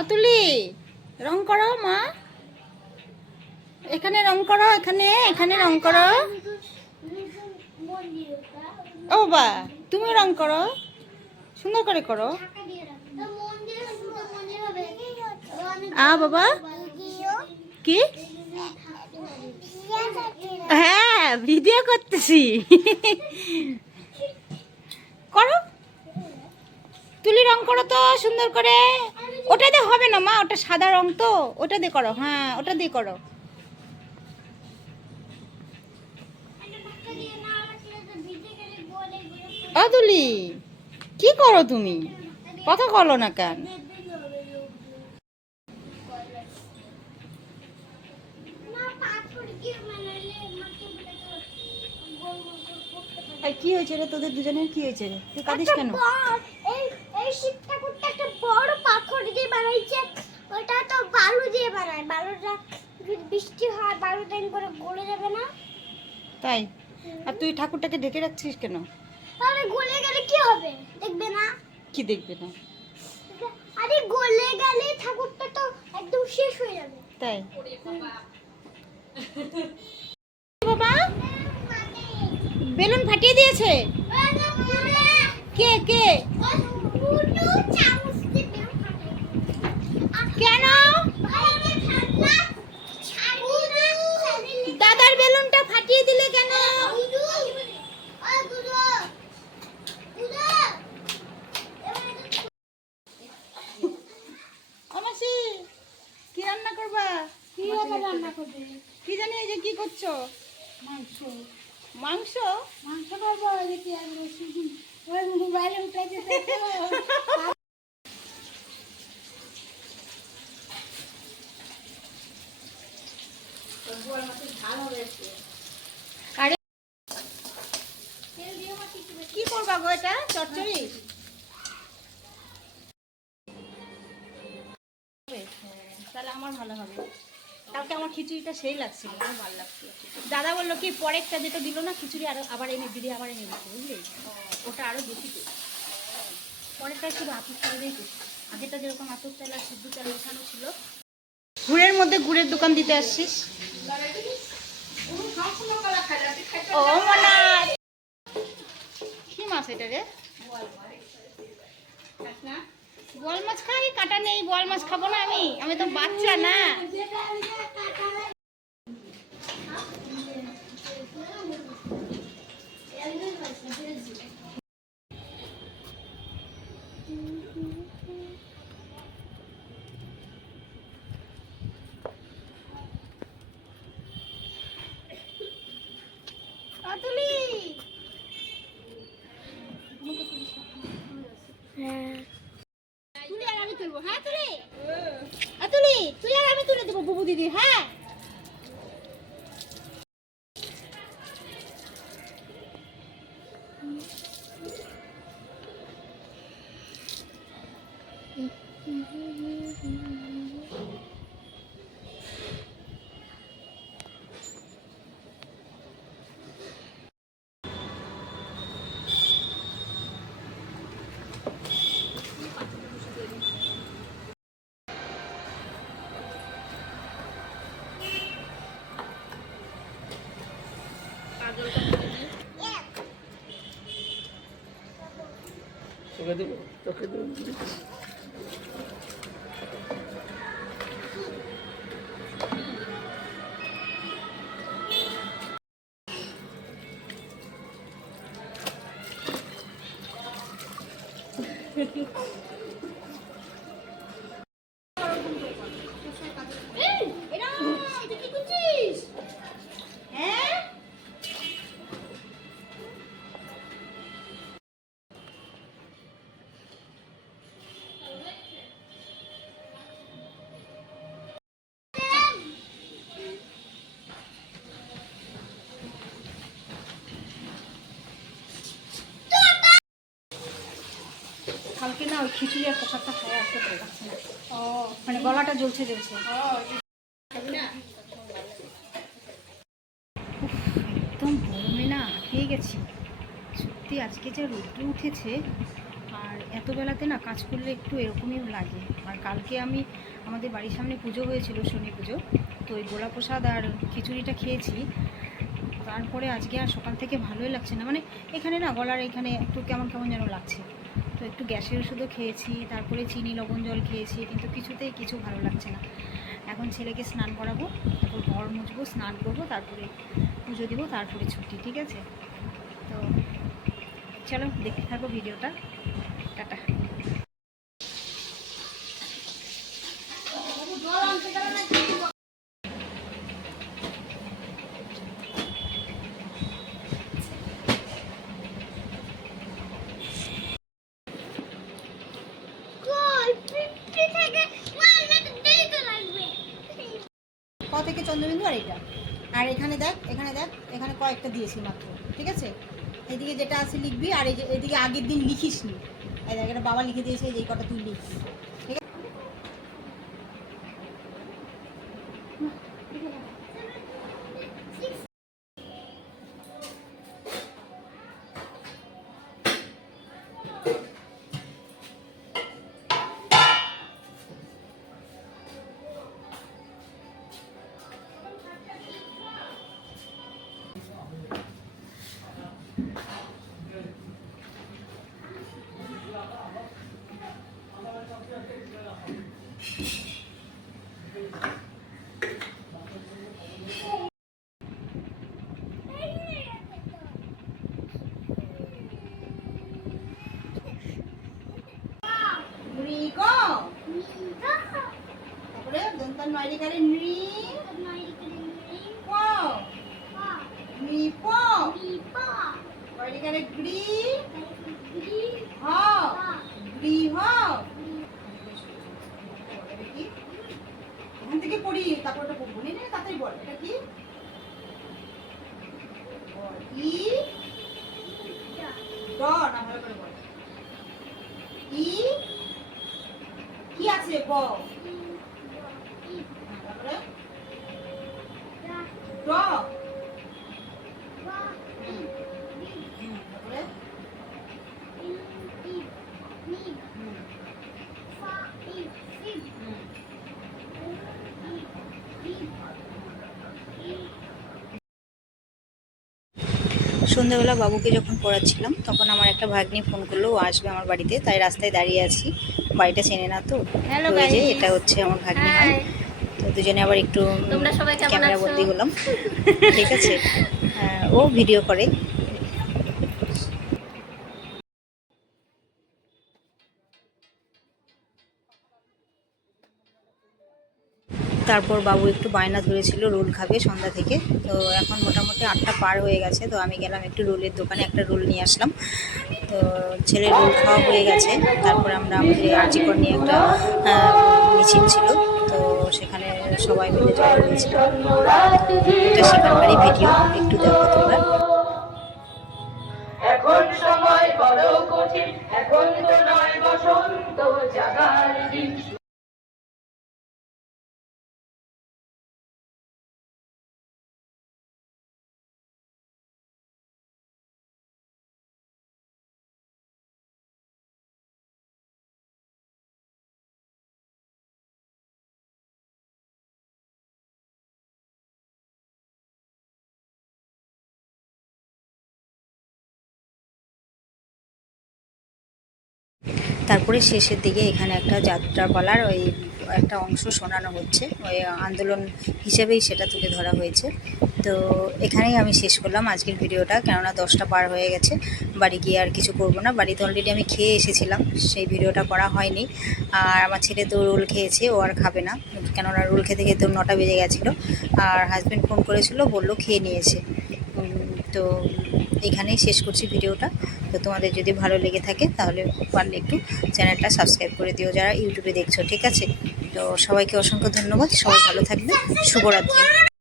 অতুলি রং করো মা, এখানে রং করো, এখানে এখানে রং করো। ও বা তুমি রং করো, সুন্দর করে করো। বাবা কি? হ্যাঁ ভিডিও করতেছি। করো, তুলি রং করো তো সুন্দর করে। ওটা দিয়ে হবে না মা, ওটা সাদা রং তো, ওটা দিয়ে করো। হ্যাঁ ওটা দিয়ে করো। তুলি কি করো তুমি, কথা বলো না কেন? কি হয়েছে রে তোদের দুজনের, কি হয়েছে রে, তুই কাঁদিস কেন? এই শিব ঠাকুরটা একটা বড় পাথর দিয়ে বানাইছে। ওটা তো বালু দিয়ে বানায়, বালুটা যদি বৃষ্টি হয় বালু টাইম করে গলে যাবে না? তাই? আর তুই ঠাকুরটাকে ঢেকে রাখছিস কেন? তাহলে গলে গেলে কি হবে, দেখবে না? কি দেখবে না? আরে গলে গেলে ঠাকুরটা তো একদম শেষ হয়ে যাবে। তাই? বাবা বেলুন ফাটিয়ে দিয়েছে। কে কে? কেন? দাদার বেলুনটা ফাটিয়ে দিলে কেন? আমাসি কি রান্না করবা? কি রান্না করবে? কি জানি এই যে কি করছো? মাংস। মাংস? মাংস করবো, দেখি ওই মোবাইলে উঠাইতে আরে কি করবা গো, এটা চচ্চড়ি? তাহলে আমার ভালো হবে। কালকে আমার খিচুড়িটা সেই লাগছিল, আমার ভালো লাগছিল। দাদা বললো কি পরেরটা যেটা দিল না খিচুড়ি, আরো আবার এনে দিদি আবার এনে দিচ্ছে, বুঝলি? ওটা আরো বেশি টেস্ট। পরেরটা ছিল আতুর চাল দিয়ে টেস্ট, আগেটা যেরকম আতুর চাল আর সিদ্ধ চাল মেশানো ছিল। গুড়ের মধ্যে গুড়ের দোকান দিতে আসছিস? ও মনা কি মাছ এটা রে? বোয়াল মাছ খাই, কাটা নেই, বোয়াল মাছ খাবো না আমি, আমি তো বাচ্চা না। আতুলি তুলি আর আমি তুলবো। হ্যাঁ তুলি, আতুলি তুই আর আমি তুলে দেবো বুবু দিদি। হ্যাঁ তোকে দেবো, তোকে দেবো। কালকে না ওই খিচুড়ি আর প্রসাদটা খায় আসতে পারছি না। মানে গলাটা জ্বলছে জ্বলছে। একদম গরমে না খেয়ে গেছি সত্যি। আজকে যা রোদ্র উঠেছে আর এত বেলাতে না কাজ করলে একটু এরকমই লাগে। আর কালকে আমি আমাদের বাড়ির সামনে পুজো হয়েছিল, শনি পুজো, তো ওই গোলা প্রসাদ আর খিচুড়িটা খেয়েছি। তারপরে আজকে আর সকাল থেকে ভালোই লাগছে না, মানে এখানে না গলার এখানে একটু কেমন কেমন যেন লাগছে। তো একটু গ্যাসের ওষুধও খেয়েছি, তারপরে চিনি লবণ জল খেয়েছি, কিন্তু কিছুতেই কিছু ভালো লাগছে না। এখন ছেলেকে স্নান করাবো, তারপর ঘর মুছবো, স্নান করবো, তারপরে পুজো দিব, তারপরে ছুটি। ঠিক আছে, তো চলো দেখতে থাকো ভিডিওটা। টাটা। কই 50 থেকে ওয়ান দেই তো লাগবে। ক থেকে চন্দ্রবিন্দু আর এটা, আর এখানে দেখ, এখানে দেখ, এখানে কয়েকটা দিয়েছি মাত্র। ঠিক আছে, এইদিকে যেটা আছে লিখবি, আর এইদিকে আগের দিন লিখিস নি। এই দেখ, এটা বাবা লিখে দিয়েছে, এই কটা তুই লিখবি। ঠিক আছে, নৃ ক, তারপরে দন্তান নয়রিকারে নৃ, প, নৃপ, নয়রিকারে গৃ, হ, গৃহ। এটা কি? এখান থেকে পড়ি, তারপর ওটা পড়বো। নে তাড়াতাড়ি বল, এটা কি? ই, ড, না ভালো করে বল। ই, কি আছে? ব, তারপরে ড, তারপরে সন্ধ্যাবেলা বাবুকে যখন পড়াচ্ছিলাম তখন আমার একটা ভাগ্নি ফোন করলো, ও আসবে আমার বাড়িতে, তাই রাস্তায় দাঁড়িয়ে আছি। বাড়িটা চেনে না তো, হ্যালো তো এই যে এটা হচ্ছে আমার ভাগ্নি হয়। তো দুজনে আবার একটু ক্যামেরা বন্দি হলাম। ঠিক আছে, ও ভিডিও করে। তারপর বাবু একটু বায়না ধরেছিল রোল খাবে সন্ধ্যা থেকে। তো এখন মোটামুটি 8টা পার হয়ে গেছে, তো আমি গেলাম একটু রোলের দোকানে, একটা রোল নিয়ে আসলাম। তো ছেলের রোল খাওয়া হয়ে গেছে। তারপরে আমরা আমাদের আরজিকর নিয়ে একটা মিছিল ছিল, তো সেখানে সবাই মিলে জড়ো হয়েছিল। এটা সেখানকারই ভিডিও, একটু দেখো তোমরা। এখন সময় বড় কঠিন, এখন তো নয় বসন্ত জাগার দিন। তারপরে শেষের দিকে এখানে একটা যাত্রাপালার ওই একটা অংশ শোনানো হচ্ছে, ওই আন্দোলন হিসেবেই সেটা তুলে ধরা হয়েছে। তো এখানেই আমি শেষ করলাম আজকের ভিডিওটা, কেননা 10টা পার হয়ে গেছে। বাড়ি গিয়ে আর কিছু করবো না, বাড়িতে অলরেডি আমি খেয়ে এসেছিলাম, সেই ভিডিওটা করা হয়নি। আর আমার ছেলে তো রোল খেয়েছে, ও আর খাবে না, কেননা রোল খেতে খেতে 9টা বেজে গেছিলো। আর হাজব্যান্ড ফোন করেছিল, বললো খেয়ে নিয়েছে। তো এখানেই শেষ করছি ভিডিওটা। তো তোমাদের যদি ভালো লেগে থাকে তাহলে পারলে একটু চ্যানেলটা সাবস্ক্রাইব করে দিও যারা ইউটিউবে দেখছো। ঠিক আছে, তো সবাইকে অসংখ্য ধন্যবাদ, সবাই ভালো থাকবে, শুভরাত্রি।